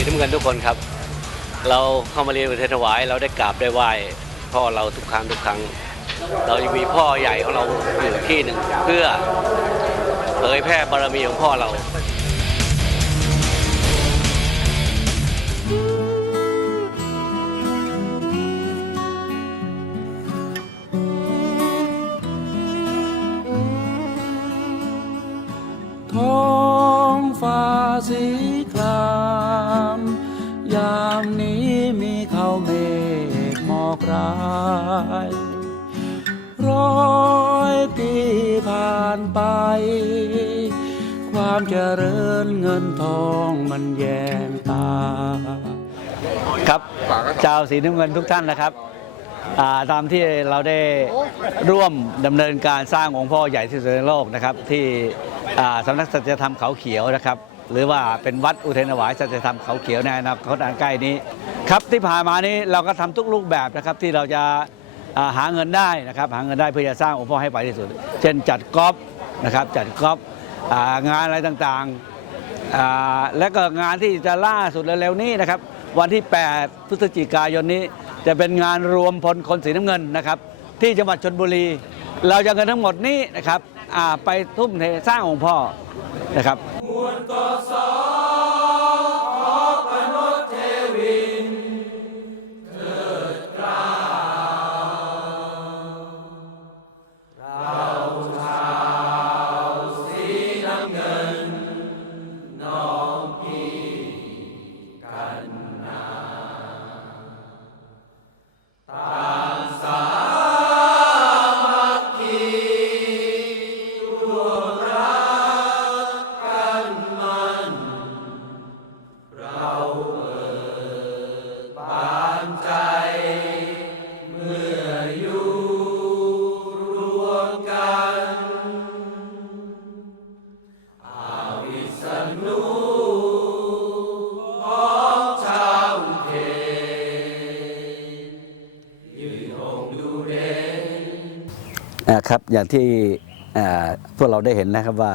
สีน้ำเงินทุกคนครับ เราเข้ามาเรียนอุเทรนถวาย เราได้กราบได้ไหว้พ่อเราทุกครั้งทุกครั้ง เรายังมีพ่อใหญ่ของเราอยู่ที่หนึ่งเพื่อเผยแพร่บารมีของพ่อเราท้องฟ้าสีามนี้มีเขาเมฆหมอกรายร้อยปีผ่านไป ความเจริญเงินทองมันแยงตา ครับชาวสีน้ำเงินทุกท่านนะครับอ่าตามที่เราได้ร่วมดำเนินการสร้างองค์พ่อใหญ่ที่สุดในโลกนะครับ ที่อ่าสำนักสัจธรรมเขาเขียวนะครับ หรือว่าเป็นวัดอุเทรนถวายสัจธรรมเขาเขียวในอนาคตอันใกล้นี้ครับที่ผ่านมานี้เราก็ทำทุกรูปแบบนะครับที่เราจะหาเงินได้นะครับหาเงินได้เพื่อจะสร้างองค์พ่อให้ไปที่สุด เช่นจัดกอล์ฟนะครับจัดกอล์ฟงานอะไรต่างๆอ่าและก็งานที่จะล่าสุดเร็วๆนี้นะครับวันที่ 8 พฤศจิกายนนี้จะเป็นงานรวมพลคนสีน้ำเงินนะครับที่จังหวัดชนบุรี เราจะเงินทั้งหมดนี้นะครับไปทุ่มเทสร้างองค์พ่อนะครับ อ่ ครับอย่างที่พวกเราได้เห็นนะครับว่า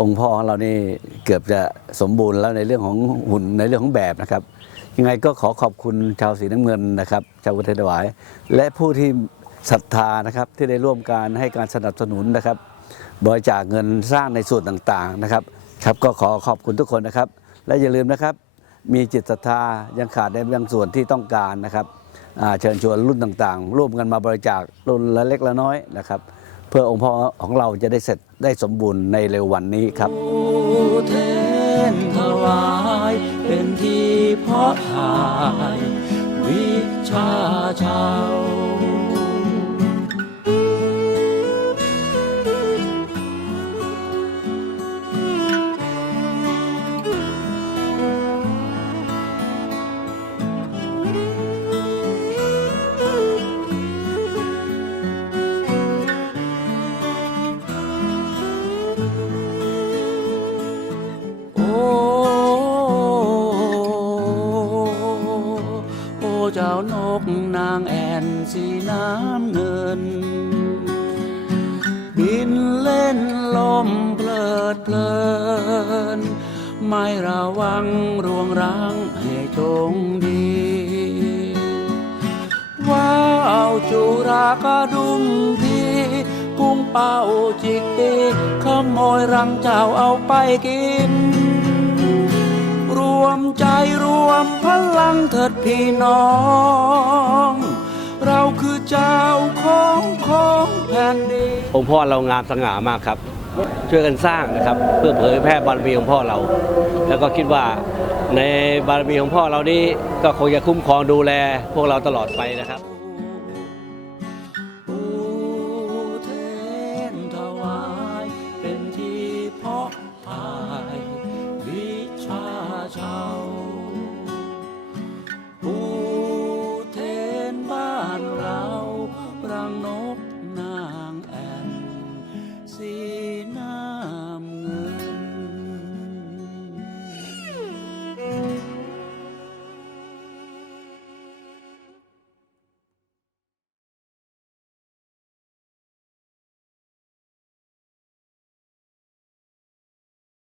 องค์พ่อของเรานี่เกือบจะสมบูรณ์แล้วในเรื่องของหุ่นในเรื่องของแบบนะครับ ยังไงก็ขอขอบคุณชาวสีน้ำเงินนะครับ ชาวอุเทรนถวาย และผู้ที่ศรัทธานะครับที่ได้ร่วมการให้การสนับสนุนนะครับ บริจาคเงินสร้างในส่วนต่างๆนะครับ ครับก็ขอขอบคุณทุกคนนะครับ และอย่าลืมนะครับ มีจิตศรัทธายังขาดในบางส่วนที่ต้องการนะครับ เชิญชวนรุ่นต่างๆ ร่วมกันมาบริจาครุ่นละเล็กละน้อยนะครับ เพื่อองค์พ่อของเราจะได้เสร็จได้สมบูรณ์ในเร็ววันนี้ครับเทนถวายเป็นที่เพาะหาย วิชาชาว เจ้านกนางแอ่นสีน้ำเงิน บินเล่นลมเพลิดเพลิน ไม่ระวังรวงรังให้จงดี ว้าวจุรากระดุมพีกุ้งเป้าจิกปีขโมยรังเจ้าเอาไปกิน รวมใจรวมพ งเถิดพี่น้อง เราคือเจ้าของของแผ่นดินองค์พ่อเรางามสง่ามากครับ ช่วยกันสร้างนะครับ เพื่อเผยแพร่บารมีของพ่อเรา แล้วก็คิดว่าในบารมีของพ่อเรานี้ก็คงจะคุ้มครองดูแลพวกเราตลอดไปนะครับอุเทนถวายเป็นที่เพาะพายวิชาชาวา